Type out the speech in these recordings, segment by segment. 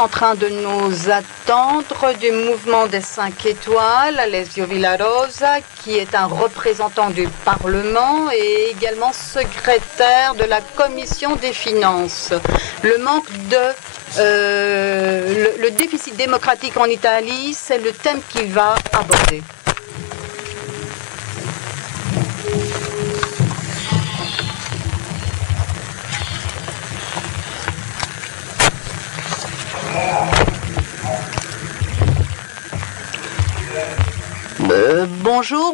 en train de nous attendre du mouvement des 5 étoiles, Alessio Villarosa, qui est un représentant du Parlement et également secrétaire de la Commission des finances. Le manque de... le déficit démocratique en Italie, c'est le thème qu'il va aborder.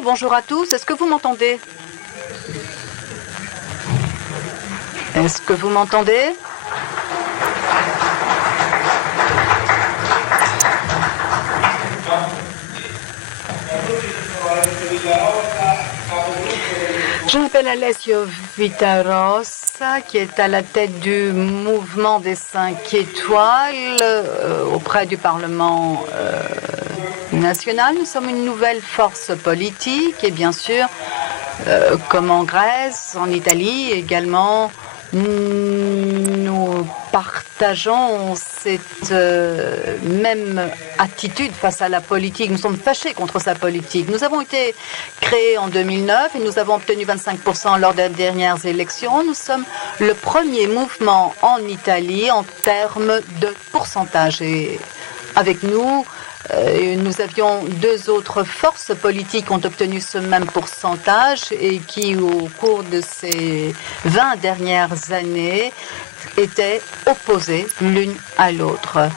Bonjour à tous. Est-ce que vous m'entendez? Est-ce que vous m'entendez? Je m'appelle Alessio Villarosa, qui est à la tête du mouvement des 5 étoiles auprès du Parlement national. Nous sommes une nouvelle force politique et bien sûr, comme en Grèce, en Italie également, nous partageons cette même attitude face à la politique. Nous sommes fâchés contre sa politique. Nous avons été créés en 2009 et nous avons obtenu 25% lors des dernières élections. Nous sommes le premier mouvement en Italie en termes de pourcentage. Et avec nous, nous avions 2 autres forces politiques qui ont obtenu ce même pourcentage et qui, au cours de ces 20 dernières années, étaient opposées l'une à l'autre.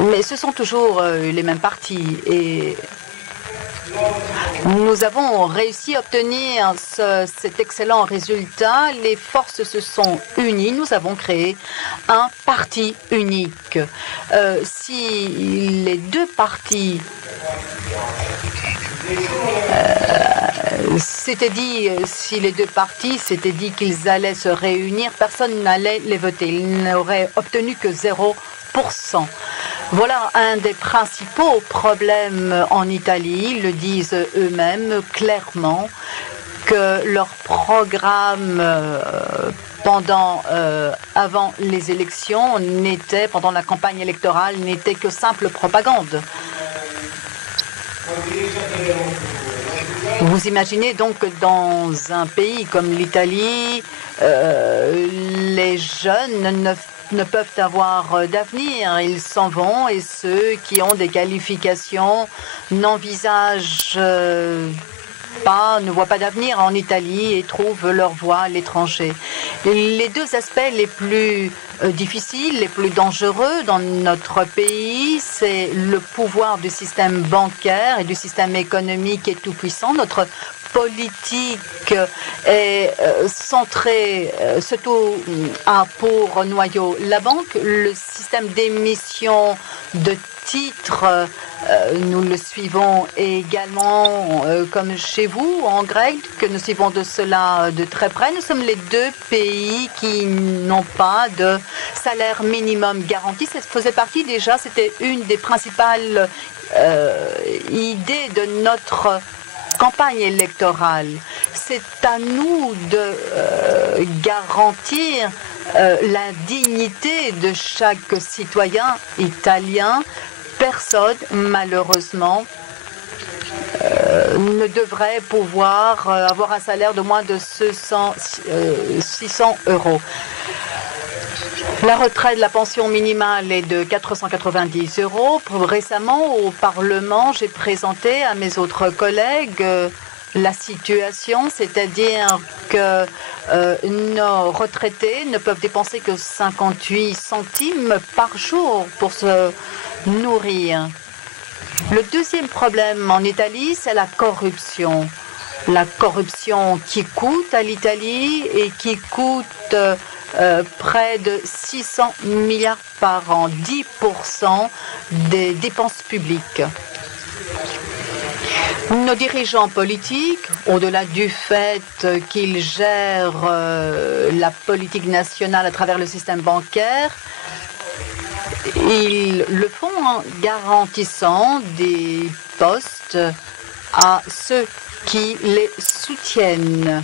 Mais ce sont toujours les mêmes partis et nous avons réussi à obtenir cet excellent résultat. Les forces se sont unies. Nous avons créé un parti unique. Si les 2 partis s'étaient dit qu'ils allaient se réunir, personne n'allait les voter. Ils n'auraient obtenu que 0%. Voilà un des principaux problèmes en Italie. Ils le disent eux-mêmes clairement que leur programme avant les élections pendant la campagne électorale n'était que simple propagande. Vous imaginez donc que dans un pays comme l'Italie, les jeunes ne peuvent avoir d'avenir. Ils s'en vont et ceux qui ont des qualifications n'envisagent pas, ne voient pas d'avenir en Italie et trouvent leur voie à l'étranger. Les 2 aspects les plus difficiles, les plus dangereux dans notre pays, c'est le pouvoir du système bancaire et du système économique qui est tout puissant. Notre politique est centrée surtout pour noyau la banque. Le système d'émission de titres, nous le suivons également comme chez vous en Grèce, que nous suivons de cela de très près. Nous sommes les 2 pays qui n'ont pas de salaire minimum garanti. Ça faisait partie déjà, c'était une des principales idées de notre campagne électorale. C'est à nous de garantir la dignité de chaque citoyen italien. Personne, malheureusement, ne devrait pouvoir avoir un salaire de moins de 600 euros. La retraite de la pension minimale est de 490 euros. Récemment, au Parlement, j'ai présenté à mes autres collègues la situation, c'est-à-dire que nos retraités ne peuvent dépenser que 58 centimes par jour pour se nourrir. Le deuxième problème en Italie, c'est la corruption. La corruption qui coûte à l'Italie et qui coûte près de 600 milliards par an, 10% des dépenses publiques. Nos dirigeants politiques, au-delà du fait qu'ils gèrent la politique nationale à travers le système bancaire, ils le font en garantissant des postes à ceux qui les soutiennent.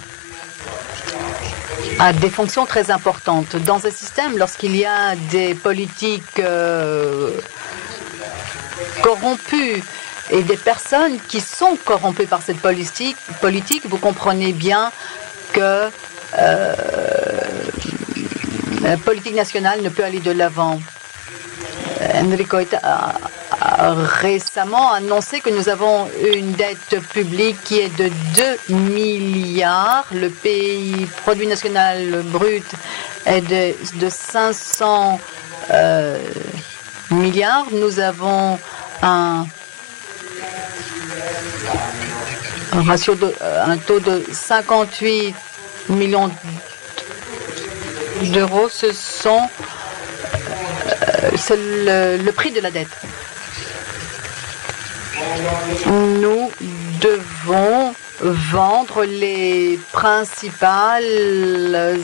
a des fonctions très importantes. Dans un système, lorsqu'il y a des politiques corrompues et des personnes qui sont corrompues par cette politique, vous comprenez bien que la politique nationale ne peut aller de l'avant. Enrico a récemment annoncé que nous avons une dette publique qui est de 2 milliards. Le produit national brut est de 500 milliards. Nous avons un taux de 58 millions d'euros. C'est le prix de la dette. Nous devons vendre les principales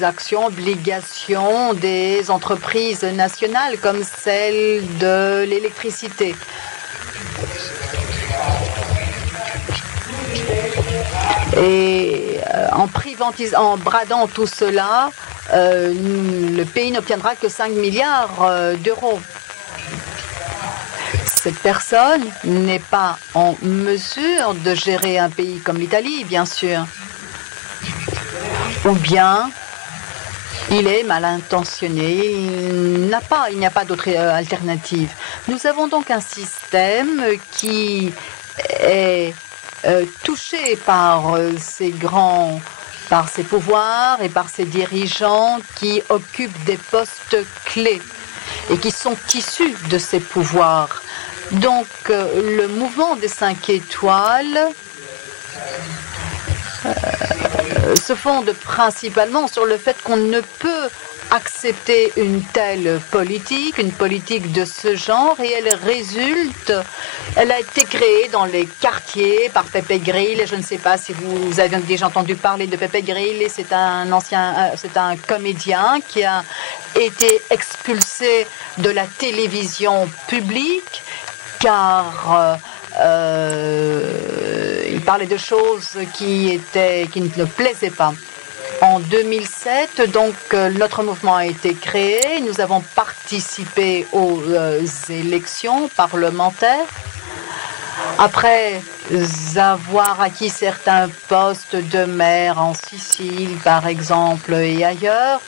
actions, obligations des entreprises nationales, comme celle de l'électricité. Et en bradant tout cela, le pays n'obtiendra que 5 milliards d'euros. Cette personne n'est pas en mesure de gérer un pays comme l'Italie, bien sûr. Ou bien il est mal intentionné, il n'y a pas d'autre alternative. Nous avons donc un système qui est touché par ces pouvoirs et par ces dirigeants qui occupent des postes clés et qui sont issus de ces pouvoirs. Donc, le mouvement des 5 étoiles se fonde principalement sur le fait qu'on ne peut accepter une telle politique, une politique de ce genre, et elle a été créée dans les quartiers par Pepe Grillo. Je ne sais pas si vous avez déjà entendu parler de Pepe Grillo. C'est un comédien qui a été expulsé de la télévision publique car il parlait de choses qui ne plaisaient pas. En 2007, donc, notre mouvement a été créé. Nous avons participé aux élections parlementaires. Après avoir acquis certains postes de maire en Sicile, par exemple, et ailleurs,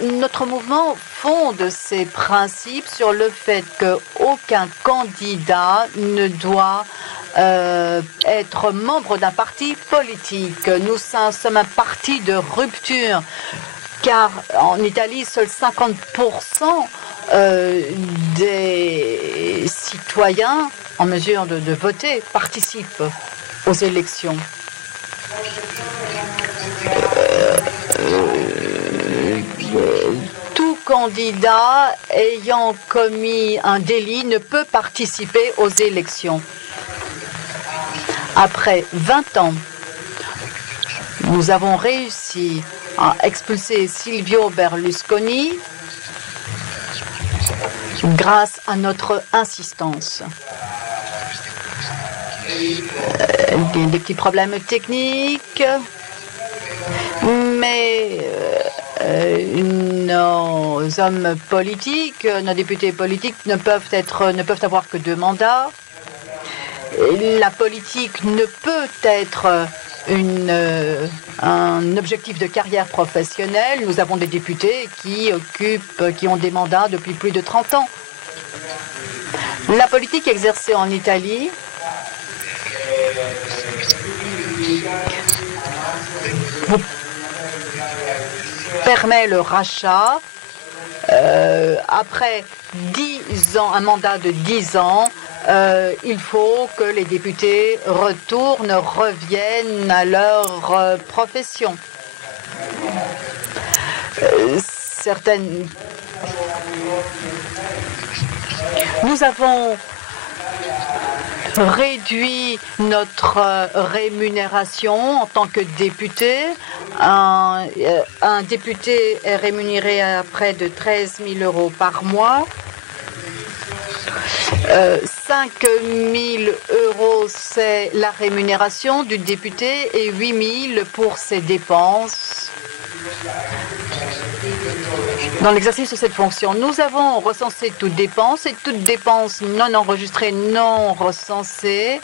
notre mouvement fonde ses principes sur le fait qu'aucun candidat ne doit être membre d'un parti politique. Nous sommes un parti de rupture, car en Italie, seuls 50% des citoyens en mesure de voter participent aux élections. Tout candidat ayant commis un délit ne peut participer aux élections. Après 20 ans, nous avons réussi à expulser Silvio Berlusconi grâce à notre insistance. Des petits problèmes techniques, mais nos hommes politiques, nos députés politiques ne peuvent avoir que 2 mandats. La politique ne peut être un objectif de carrière professionnelle. Nous avons des députés qui ont des mandats depuis plus de 30 ans. La politique exercée en Italie permet le rachat après 10 ans, un mandat de 10 ans. Il faut que les députés reviennent à leur profession. Nous avons réduit notre rémunération en tant que député. Un député est rémunéré à près de 13 000 € par mois. 5 000 €, c'est la rémunération du député et 8 000 pour ses dépenses. Dans l'exercice de cette fonction, nous avons recensé toutes dépenses et toutes dépenses non enregistrées, non recensées,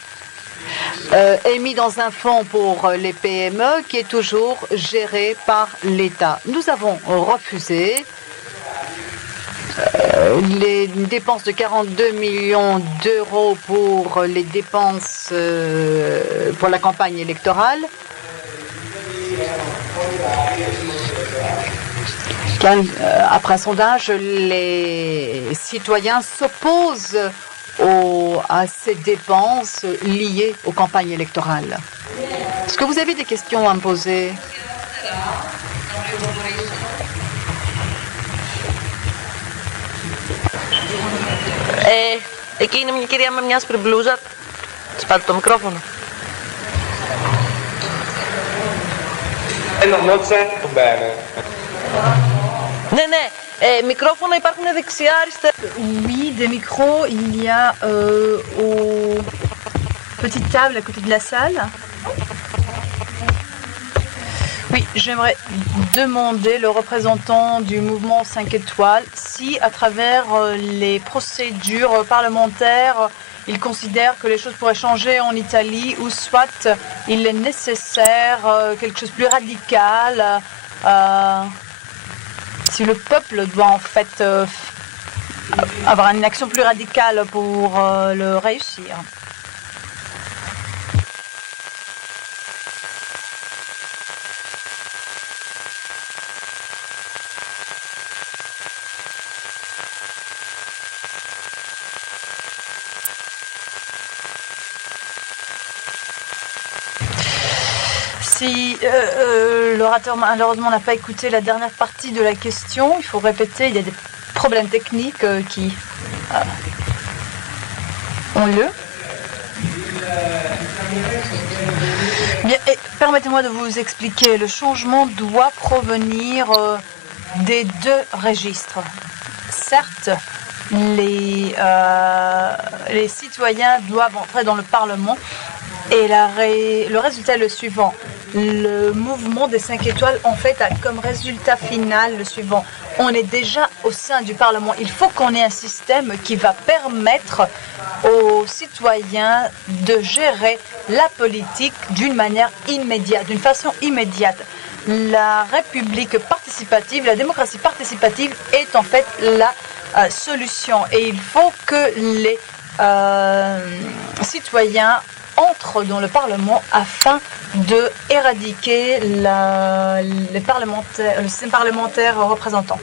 est mis dans un fonds pour les PME qui est toujours géré par l'État. Nous avons refusé les dépenses de 42 millions d'euros pour les dépenses pour la campagne électorale. Car, après un sondage, les citoyens s'opposent à ces dépenses liées aux campagnes électorales. Est-ce que vous avez des questions à me poser? Εκεί είναι μια κυρία με μια άσπρη μπλούζα. Σπάτε το μικρόφωνο. Non sento bene. Ναι, μικρόφωνα υπάρχουν δεξιά, αριστερά. Oui, des micros, il y a aux petites tables à côté de la salle. Oui, j'aimerais demander le représentant du mouvement 5 étoiles si, à travers les procédures parlementaires, il considère que les choses pourraient changer en Italie ou soit il est nécessaire quelque chose de plus radical. Si le peuple doit en fait avoir une action plus radicale pour le réussir. Si l'orateur malheureusement n'a pas écouté la dernière partie de la question, il faut répéter, il y a des problèmes techniques qui ont lieu. Bien, permettez-moi de vous expliquer, le changement doit provenir des deux registres. Certes, les citoyens doivent entrer dans le Parlement et le résultat est le suivant. Le mouvement des 5 étoiles en fait a comme résultat final le suivant. On est déjà au sein du Parlement. Il faut qu'on ait un système qui va permettre aux citoyens de gérer la politique d'une manière immédiate, d'une façon immédiate. La République participative, la démocratie participative est en fait la solution. Et il faut que les citoyens entrent dans le Parlement afin de éradiquer le système parlementaire représentant.